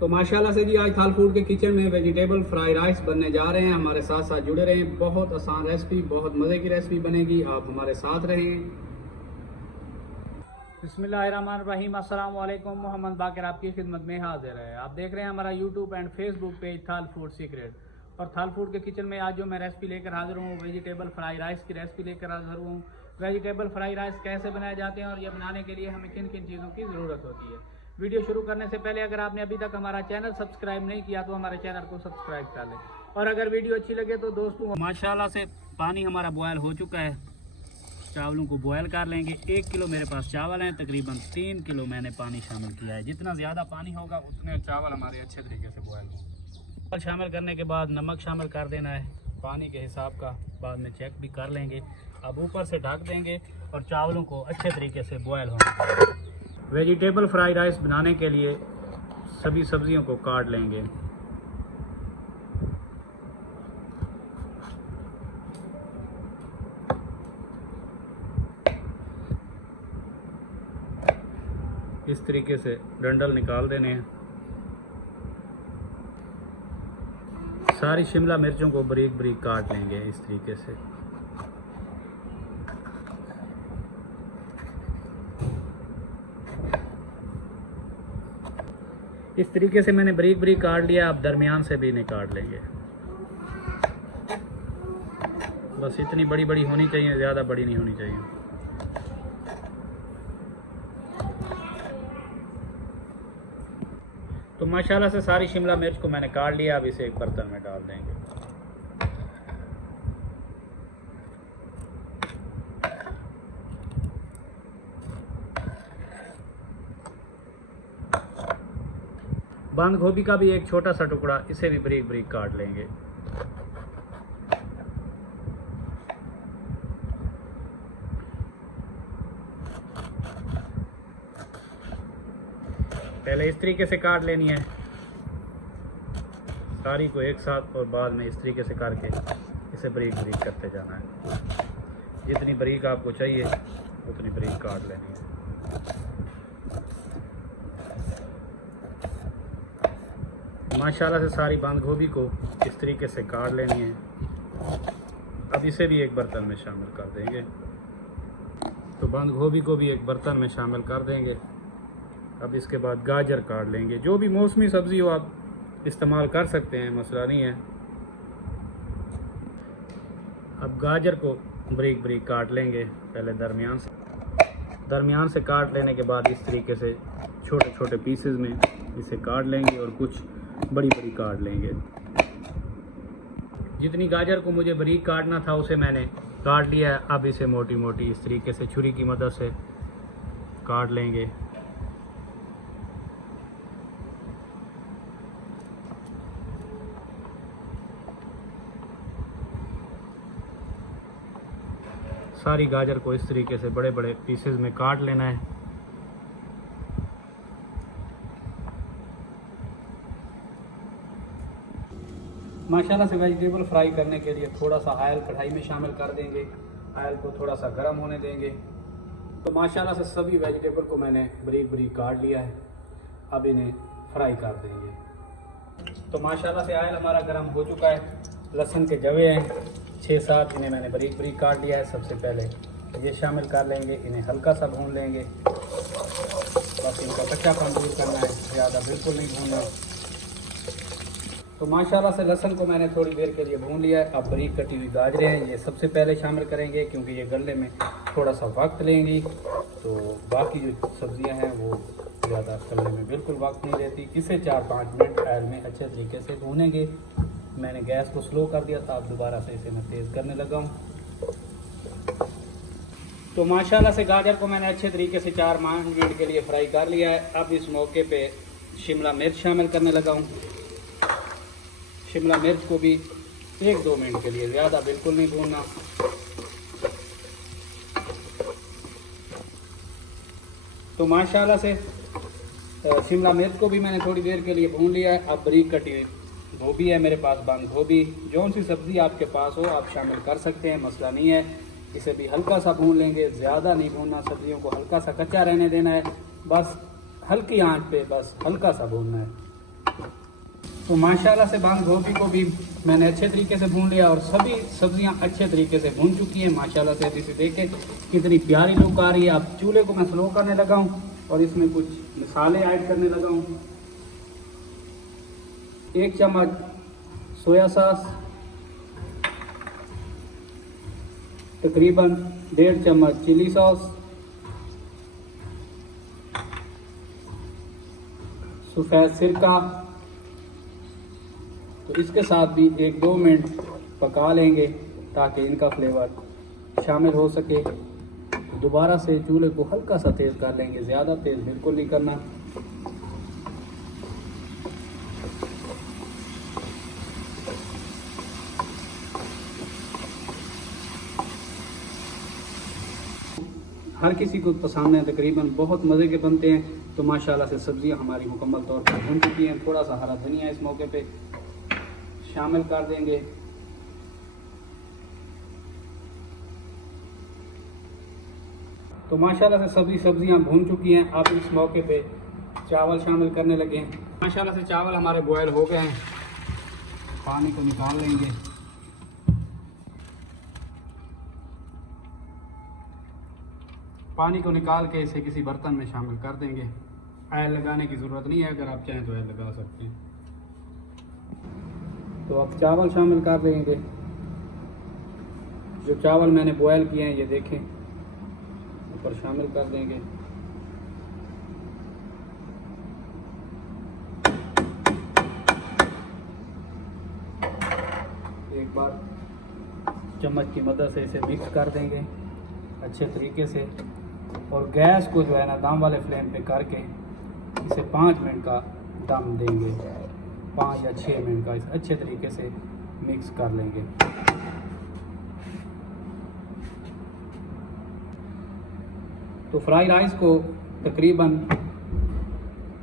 तो माशाल्लाह से जी आज थाल फूड के किचन में वेजिटेबल फ्राई राइस बनने जा रहे हैं। हमारे साथ साथ जुड़े रहें, बहुत आसान रेसिपी, बहुत मज़े की रेसिपी बनेगी, आप हमारे साथ रहें। बिस्मिल्लाहिर्रहमानिर्रहीम, अस्सलाम वालेकुम। मोहम्मद बाकर आपकी खिदमत में हाजिर है। आप देख रहे हैं हमारा यूट्यूब एंड फेसबुक पेज थाल फूड सीक्रेट। और थाल फूड के किचन में आज जो मैं रेसिपी लेकर हाजिर हूँ, वेजिटेबल फ्राई राइस की रेसिपी लेकर हाजिर हूँ। वेजिटेबल फ्राई राइस कैसे बनाए जाते हैं और ये बनाने के लिए हमें किन किन चीज़ों की ज़रूरत होती है। वीडियो शुरू करने से पहले अगर आपने अभी तक हमारा चैनल सब्सक्राइब नहीं किया तो हमारे चैनल को सब्सक्राइब कर लें। और अगर वीडियो अच्छी लगे तो दोस्तों, माशाल्लाह से पानी हमारा बॉयल हो चुका है। चावलों को बॉयल कर लेंगे। 1 किलो मेरे पास चावल हैं, तकरीबन 3 किलो मैंने पानी शामिल किया है। जितना ज़्यादा पानी होगा उतने चावल हमारे अच्छे तरीके से बॉयल होंगे। शामिल करने के बाद नमक शामिल कर देना है पानी के हिसाब का, बाद में चेक भी कर लेंगे। अब ऊपर से ढक देंगे और चावलों को अच्छे तरीके से बॉयल होंगे। वेजिटेबल फ्राई राइस बनाने के लिए सभी सब्जियों को काट लेंगे। इस तरीके से डंडल निकाल देने हैं। सारी शिमला मिर्चों को बारीक बारीक काट लेंगे इस तरीके से। इस तरीके से मैंने बारीक बारीक काट लिया। आप दरमियान से भी नहीं काट लेंगे। बस इतनी बड़ी बड़ी होनी चाहिए, ज़्यादा बड़ी नहीं होनी चाहिए। तो माशाल्लाह से सारी शिमला मिर्च को मैंने काट लिया। अब इसे एक बर्तन में डाल देंगे। बंद गोभी का भी एक छोटा सा टुकड़ा, इसे भी बारीक बारीक काट लेंगे। पहले इस तरीके से काट लेनी है सारी को एक साथ, और बाद में इस तरीके से करके इसे बारीक बारीक करते जाना है। जितनी बारीक आपको चाहिए उतनी बारीक काट लेनी है। माशाल्लाह से सारी बंद गोभी को इस तरीके से काट लेनी है। अब इसे भी एक बर्तन में शामिल कर देंगे। तो बंद गोभी को भी एक बर्तन में शामिल कर देंगे। अब इसके बाद गाजर काट लेंगे। जो भी मौसमी सब्ज़ी हो आप इस्तेमाल कर सकते हैं, मसला नहीं है। अब गाजर को बारीक बारीक काट लेंगे। पहले दरमियान से काट लेने के बाद इस तरीके से छोटे छोटे पीसेस में इसे काट लेंगे और कुछ बड़ी बड़ी काट लेंगे। जितनी गाजर को मुझे बारीक काटना था उसे मैंने काट लिया है। अब इसे मोटी मोटी इस तरीके से छुरी की मदद से काट लेंगे। सारी गाजर को इस तरीके से बड़े बड़े पीसेस में काट लेना है। माशाल्लाह से वेजिटेबल फ्राई करने के लिए थोड़ा सा ऑयल कढ़ाई में शामिल कर देंगे। ऑयल को थोड़ा सा गर्म होने देंगे। तो माशाल्लाह से सभी वेजिटेबल को मैंने बारीक बारीक काट लिया है। अब इन्हें फ्राई कर देंगे। तो माशाल्लाह से ऑयल हमारा गर्म हो चुका है। लहसुन के जवे हैं 6-7, इन्हें मैंने बारीक बारीक काट लिया है। सबसे पहले ये शामिल कर लेंगे। इन्हें हल्का सा भून लेंगे। बस इनका कच्चापन दूर करना है, ज़्यादा बिल्कुल नहीं भूनना। तो माशाल्लाह से लहसुन को मैंने थोड़ी देर के लिए भून लिया है। अब बारीक कटी हुई गाजरें हैं, ये सबसे पहले शामिल करेंगे क्योंकि ये गलने में थोड़ा सा वक्त लेंगी। तो बाकी जो सब्जियां हैं वो ज़्यादा गलने में बिल्कुल वक्त नहीं लेती। इसे 4-5 मिनट ऑयल में अच्छे तरीके से भूनेंगे। मैंने गैस को स्लो कर दिया था, अब दोबारा से इसे मैं तेज़ करने लगा हूँ। तो माशाल्लाह से गाजर को मैंने अच्छे तरीके से 4-5 मिनट के लिए फ्राई कर लिया है। अब इस मौके पे शिमला मिर्च शामिल करने लगा हूँ। शिमला मिर्च को भी 1-2 मिनट के लिए, ज़्यादा बिल्कुल नहीं भूनना। तो माशाल्लाह से शिमला मिर्च को भी मैंने थोड़ी देर के लिए भून लिया है। अब बारीक कटी हुई गोभी है मेरे पास, बंद गोभी, जौन सी सब्ज़ी आपके पास हो आप शामिल कर सकते हैं, मसला नहीं है। इसे भी हल्का सा भून लेंगे, ज़्यादा नहीं भूनना। सब्जियों को हल्का सा कच्चा रहने देना है, बस हल्की आंच पे बस हल्का सा भूनना है। तो माशाल्लाह से बंद गोभी को भी मैंने अच्छे तरीके से भून लिया और सभी सब्जियां अच्छे तरीके से भून चुकी हैं माशाल्लाह से। अभी से देखें कितनी प्यारी लुक आ रही है। अब चूल्हे को मैं स्लो करने लगा हूं और इसमें कुछ मसाले ऐड करने लगा हूं। 1 चम्मच सोया सॉस, तकरीबन 1.5 चम्मच चिली सॉस, सफ़ेद सिरका। तो इसके साथ भी 1-2 मिनट पका लेंगे ताकि इनका फ्लेवर शामिल हो सके। दोबारा से चूल्हे को हल्का सा तेज़ कर लेंगे, ज़्यादा तेज़ बिल्कुल नहीं करना। हर किसी को पसंद है, तकरीबन बहुत मज़े के बनते हैं। तो माशाल्लाह से सब्जियां हमारी मुकम्मल तौर पर भून चुकी हैं। थोड़ा सा हरा धनिया इस मौके पे शामिल कर देंगे। तो माशाल्लाह से सभी सब्जियां भून चुकी हैं। अब इस मौके पे चावल शामिल करने लगे हैं। माशाल्लाह से चावल हमारे बॉयल हो गए हैं। पानी को निकाल लेंगे। पानी को निकाल के इसे किसी बर्तन में शामिल कर देंगे। ऑयल लगाने की ज़रूरत नहीं है, अगर आप चाहें तो ऑयल लगा सकते हैं। तो अब चावल शामिल कर देंगे। जो चावल मैंने बॉयल किए हैं ये देखें, ऊपर शामिल कर देंगे। एक बार चम्मच की मदद से इसे मिक्स कर देंगे अच्छे तरीके से और गैस को जो है ना दम वाले फ्लेम पे करके इसे 5 मिनट का दम देंगे। 5 या 6 मिनट का इसे अच्छे तरीके से मिक्स कर लेंगे। तो फ्राई राइस को तकरीबन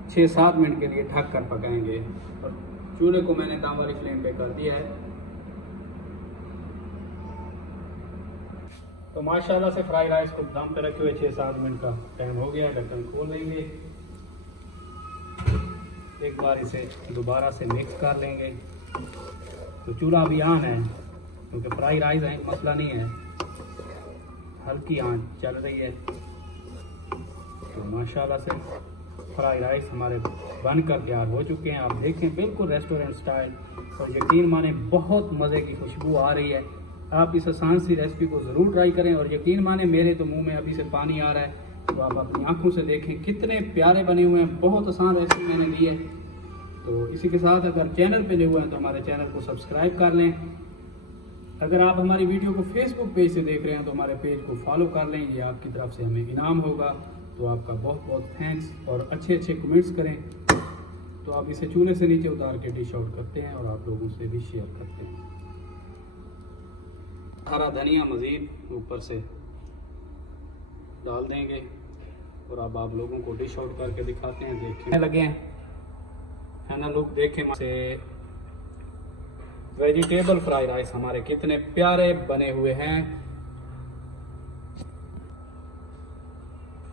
6-7 मिनट के लिए ढक कर पकाएंगे और चूल्हे को मैंने दम वाली फ्लेम पे कर दिया है। तो माशाल्लाह से फ्राई राइस को दम पे रखे हुए 6-7 मिनट का टाइम हो गया है। ढक्कन खोल लेंगे। एक बार इसे दोबारा से मिक्स कर लेंगे। तो चूल्हा अभी ऑन है क्योंकि फ्राई राइस है, मसला नहीं है, हल्की आंच चल रही है। तो माशाल्लाह से फ्राई राइस हमारे बनकर तैयार हो चुके हैं। आप देखें बिल्कुल रेस्टोरेंट स्टाइल और यकीन माने बहुत मज़े की खुशबू आ रही है। आप इस आसान सी रेसिपी को ज़रूर ट्राई करें और यकीन माने मेरे तो मुंह में अभी से पानी आ रहा है। तो आप अपनी आंखों से देखें कितने प्यारे बने हुए हैं। बहुत आसान रेसिपी मैंने दी है। तो इसी के साथ अगर चैनल पे नए हुए हैं तो हमारे चैनल को सब्सक्राइब कर लें। अगर आप हमारी वीडियो को फेसबुक पेज से देख रहे हैं तो हमारे पेज को फॉलो कर लें। ये आपकी तरफ से हमें इनाम होगा। तो आपका बहुत बहुत थैंक्स और अच्छे अच्छे कमेंट्स करें। तो आप इसे चूल्हे से नीचे उतार के डिश आउट करते हैं और आप लोगों से भी शेयर करते हैं। हरा धनिया मज़ीद ऊपर से डाल देंगे और अब आप लोगों को डिश आउट करके दिखाते हैं। देखने लगे हैं है ना लुक, देखें से वेजिटेबल फ्राई राइस हमारे कितने प्यारे बने हुए हैं।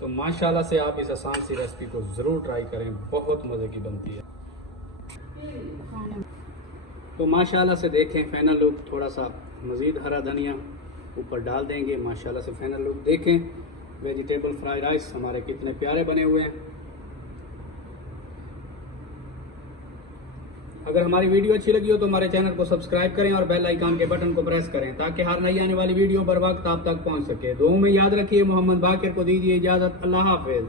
तो माशाल्लाह से आप इस आसान सी रेसिपी को ज़रूर ट्राई करें, बहुत मज़े की बनती है। तो माशाल्लाह से देखें फाइनल लुक, थोड़ा सा मज़ीद हरा धनिया ऊपर डाल देंगे। माशाल्लाह से फाइनल लुक देखें, वेजिटेबल फ्राई राइस हमारे कितने प्यारे बने हुए हैं। अगर हमारी वीडियो अच्छी लगी हो तो हमारे चैनल को सब्सक्राइब करें और बेल आइकन के बटन को प्रेस करें ताकि हर नई आने वाली वीडियो बर वक्त आप तक पहुंच सके। दुआ में याद रखिए। मोहम्मद बाकिर को दीजिए इजाज़त। अल्लाह हाफिज़।